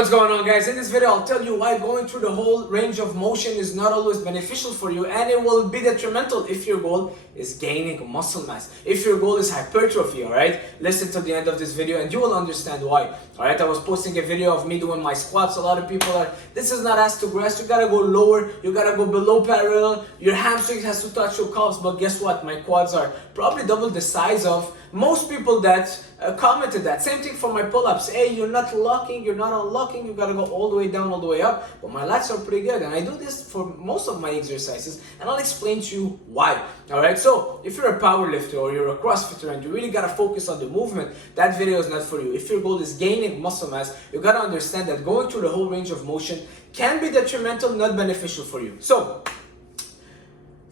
What's going on, guys? In this video I'll tell you why going through the whole range of motion is not always beneficial for you, and it will be detrimental if your goal is gaining muscle mass, if your goal is hypertrophy. Alright, listen to the end of this video and you will understand why. Alright, I was posting a video of me doing my squats. A lot of people are, this is not ass to grass, you gotta go lower, you gotta go below parallel, your hamstring has to touch your calves. But guess what, my quads are probably double the size of most people that commented that. Same thing for my pull-ups. Hey, you're not locking, you're not unlocking, you gotta go all the way down, all the way up. But my lats are pretty good, and I do this for most of my exercises, and I'll explain to you why. Alright, so if you're a power lifter or you're a CrossFitter and you really gotta focus on the movement, that video is not for you. If your goal is gaining muscle mass, you gotta understand that going through the whole range of motion can be detrimental, not beneficial for you. So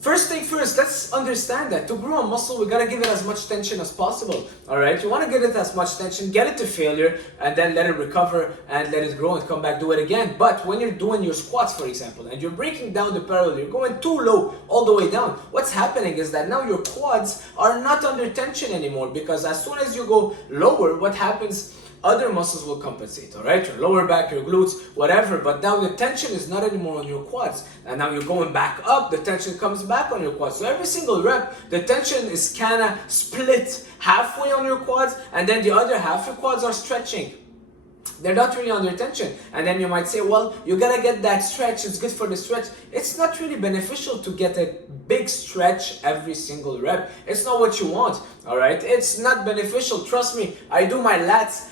first thing first, let's understand that to grow a muscle, we gotta give it as much tension as possible. Alright, you wanna give it as much tension, get it to failure, and then let it recover and let it grow and come back, do it again. But when you're doing your squats, for example, and you're breaking down the parallel, you're going too low all the way down, what's happening is that now your quads are not under tension anymore, because as soon as you go lower, what happens? Other muscles will compensate, alright? Your lower back, your glutes, whatever. But now the tension is not anymore on your quads. And now you're going back up, the tension comes back on your quads. So every single rep, the tension is kind of split halfway on your quads, and then the other half, your quads are stretching. They're not really under tension. And then you might say, well, you gotta get that stretch, it's good for the stretch. It's not really beneficial to get a big stretch every single rep. It's not what you want, alright? It's not beneficial. Trust me, I do my lats,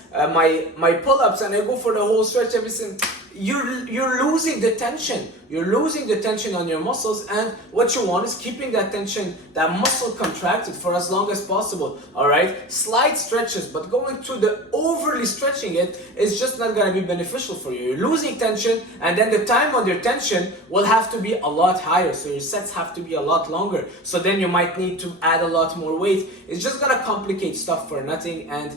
my pull-ups, and I go for the whole stretch every single. You're losing the tension. You're losing the tension on your muscles, and what you want is keeping that tension, that muscle contracted for as long as possible. Alright? Slight stretches, but going through the overly stretching it is just not gonna be beneficial for you. You're losing tension, and then the time under tension will have to be a lot higher. So your sets have to be a lot longer. So then you might need to add a lot more weight. It's just gonna complicate stuff for nothing. And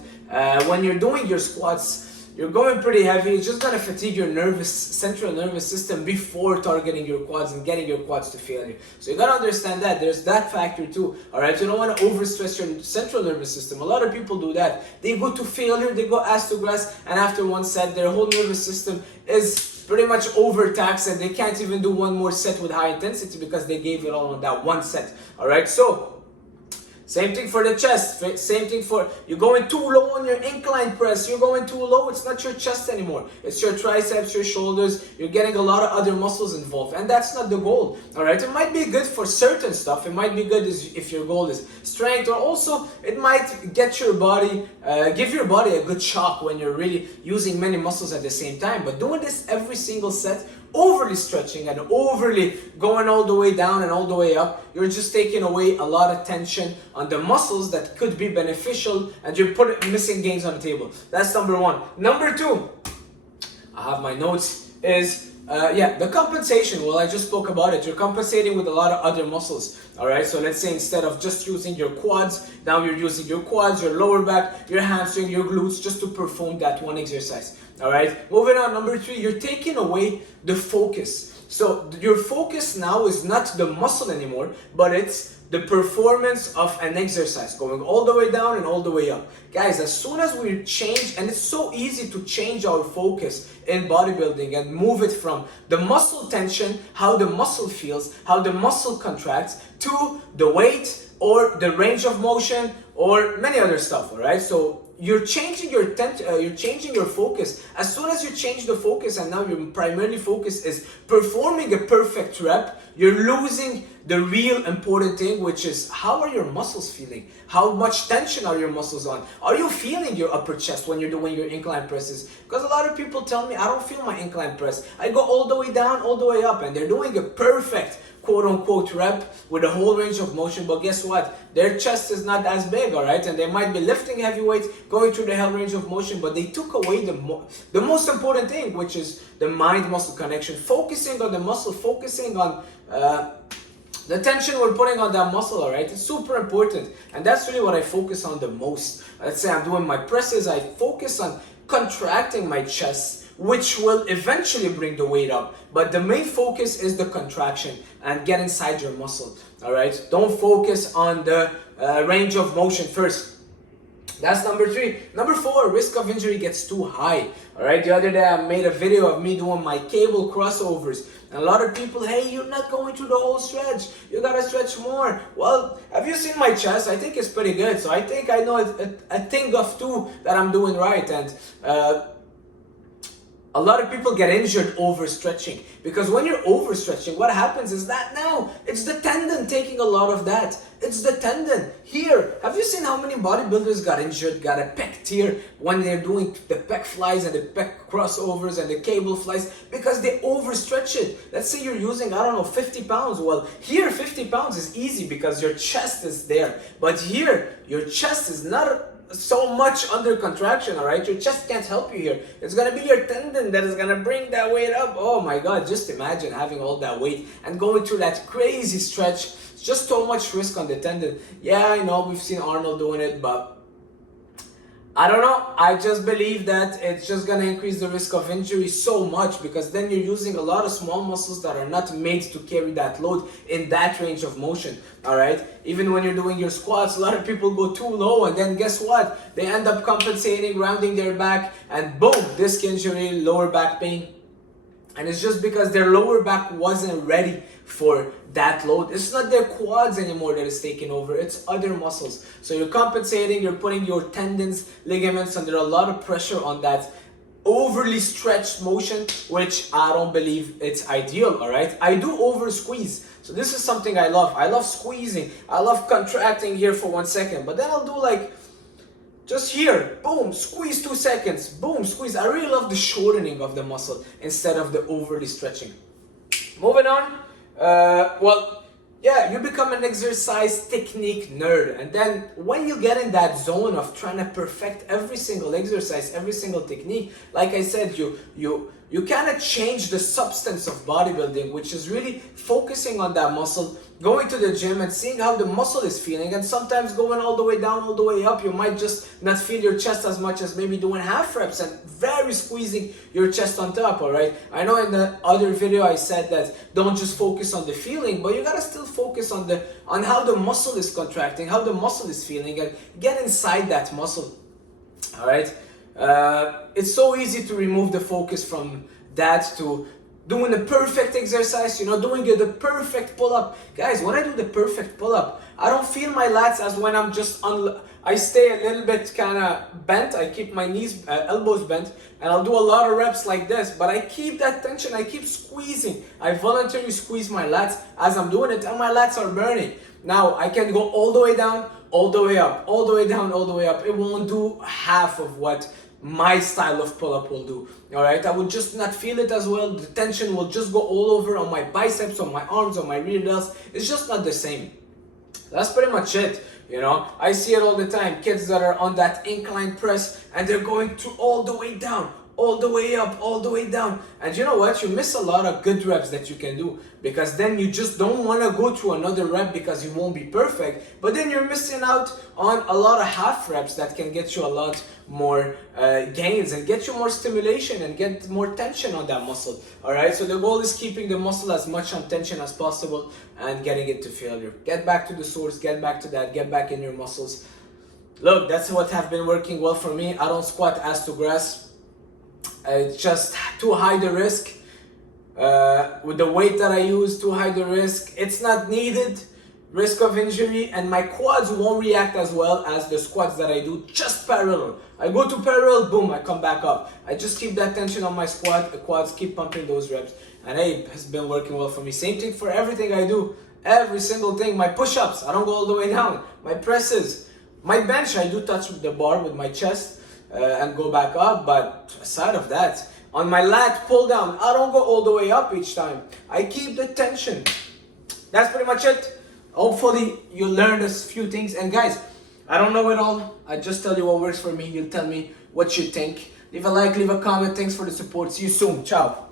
when you're doing your squats, you're going pretty heavy. It's just gonna fatigue your central nervous system before targeting your quads and getting your quads to failure. So you gotta understand that there's that factor too. Alright, you don't want to overstress your central nervous system. A lot of people do that. They go to failure, they go ass to grass, and after one set, their whole nervous system is pretty much overtaxed, and they can't even do one more set with high intensity because they gave it all on that one set. Alright, so same thing for the chest, same thing for, you're going too low on your incline press, you're going too low, it's not your chest anymore, it's your triceps, your shoulders, you're getting a lot of other muscles involved, and that's not the goal, alright? It might be good for certain stuff, it might be good if your goal is strength, or also it might get your body, give your body a good shock when you're really using many muscles at the same time. But doing this every single set, overly stretching and overly going all the way down and all the way up, you're just taking away a lot of tension on the muscles that could be beneficial, and you're missing gains on the table. That's number one. Number two, I have my notes, is the compensation. Well, I just spoke about it. You're compensating with a lot of other muscles. Alright, so let's say instead of just using your quads, now you're using your quads, your lower back, your hamstring, your glutes, just to perform that one exercise. Alright, moving on, number three, you're taking away the focus. So your focus now is not the muscle anymore, but it's the performance of an exercise, going all the way down and all the way up. Guys, as soon as we change, and it's so easy to change our focus in bodybuilding and move it from the muscle tension, how the muscle feels, how the muscle contracts, to the weight or the range of motion or many other stuff, alright? So you're changing your you're changing your focus. As soon as you change the focus and now your primary focus is performing a perfect rep, you're losing the real important thing, which is how are your muscles feeling? How much tension are your muscles on? Are you feeling your upper chest when you're doing your incline presses? Because a lot of people tell me, I don't feel my incline press. I go all the way down, all the way up, and they're doing a perfect quote-unquote rep with a whole range of motion, but guess what? Their chest is not as big, alright? And they might be lifting heavy weights, going through the whole range of motion, but they took away the most important thing, which is the mind-muscle connection. Focusing on the muscle, focusing on the tension we're putting on that muscle, alright? It's super important, and that's really what I focus on the most. Let's say I'm doing my presses, I focus on contracting my chest, which will eventually bring the weight up. But the main focus is the contraction and get inside your muscle, all right? Don't focus on the range of motion first. That's number 3. Number 4, risk of injury gets too high. Alright, the other day I made a video of me doing my cable crossovers. And a lot of people, hey, you're not going through the whole stretch. You gotta stretch more. Well, have you seen my chest? I think it's pretty good. So I think I know a thing of two that I'm doing right. And a lot of people get injured overstretching, because when you're overstretching, what happens is that now it's the tendon taking a lot of that. It's the tendon here. Have you seen how many bodybuilders got injured, got a pec tear when they're doing the pec flies and the pec crossovers and the cable flies? Because they overstretch it. Let's say you're using, I don't know, 50 pounds. Well, here 50 pounds is easy because your chest is there. But here, your chest is not so much under contraction, all right? Your chest can't help you here. It's gonna be your tendon that is gonna bring that weight up. Oh my God, just imagine having all that weight and going through that crazy stretch. It's just so much risk on the tendon. Yeah, I know we've seen Arnold doing it, but I don't know. I just believe that it's just gonna increase the risk of injury so much, because then you're using a lot of small muscles that are not made to carry that load in that range of motion. All right. Even when you're doing your squats, a lot of people go too low, and then guess what? They end up compensating, rounding their back, and boom, disc injury, lower back pain. And it's just because their lower back wasn't ready for that load. It's not their quads anymore that is taking over, it's other muscles. So you're compensating, you're putting your tendons, ligaments under a lot of pressure on that overly stretched motion, which I don't believe it's ideal, all right? I do over squeeze. So this is something I love. I love squeezing. I love contracting here for 1 second, but then I'll do like just here, boom, squeeze 2 seconds, boom, squeeze. I really love the shortening of the muscle instead of the overly stretching. Moving on, yeah, you become an exercise technique nerd. And then when you get in that zone of trying to perfect every single exercise, every single technique, like I said, you kind of change the substance of bodybuilding, which is really focusing on that muscle, going to the gym and seeing how the muscle is feeling, and sometimes going all the way down, all the way up. You might just not feel your chest as much as maybe doing half reps and very squeezing your chest on top, all right? I know in the other video I said that don't just focus on the feeling, but you gotta still focus on how the muscle is contracting, how the muscle is feeling, and get inside that muscle, all right? It's so easy to remove the focus from that to doing the perfect exercise, doing the perfect pull-up. Guys, when I do the perfect pull-up, I don't feel my lats as when I'm just I stay a little bit kind of bent. I keep my knees, elbows bent, and I'll do a lot of reps like this, but I keep that tension, I keep squeezing. I voluntarily squeeze my lats as I'm doing it, and my lats are burning. Now, I can go all the way down, all the way up, all the way down, all the way up. It won't do half of what my style of pull-up will do, all right? I will just not feel it as well. The tension will just go all over on my biceps, on my arms, on my rear delts. It's just not the same. That's pretty much it, I see it all the time. Kids that are on that incline press and they're going to all the way down, all the way up, all the way down. And you know what? You miss a lot of good reps that you can do, because then you just don't want to go to another rep because you won't be perfect. But then you're missing out on a lot of half reps that can get you a lot more gains and get you more stimulation and get more tension on that muscle. All right, so the goal is keeping the muscle as much on tension as possible and getting it to failure. Get back to the source, get back to that, get back in your muscles. Look, that's what have been working well for me. I don't squat ass to grass. It's just too high the risk. With the weight that I use, too high the risk. It's not needed. Risk of injury, and my quads won't react as well as the squats that I do just parallel. I go to parallel, boom, I come back up. I just keep that tension on my squat, the quads keep pumping those reps, and hey, it has been working well for me. Same thing for everything I do, every single thing. My push-ups, I don't go all the way down. My presses, my bench, I do touch the bar with my chest and go back up, but aside of that, on my lat pull down, I don't go all the way up each time. I keep the tension. That's pretty much it. Hopefully you learned a few things. And guys, I don't know it all. I just tell you what works for me. You'll tell me what you think. Leave a like, leave a comment. Thanks for the support. See you soon. Ciao.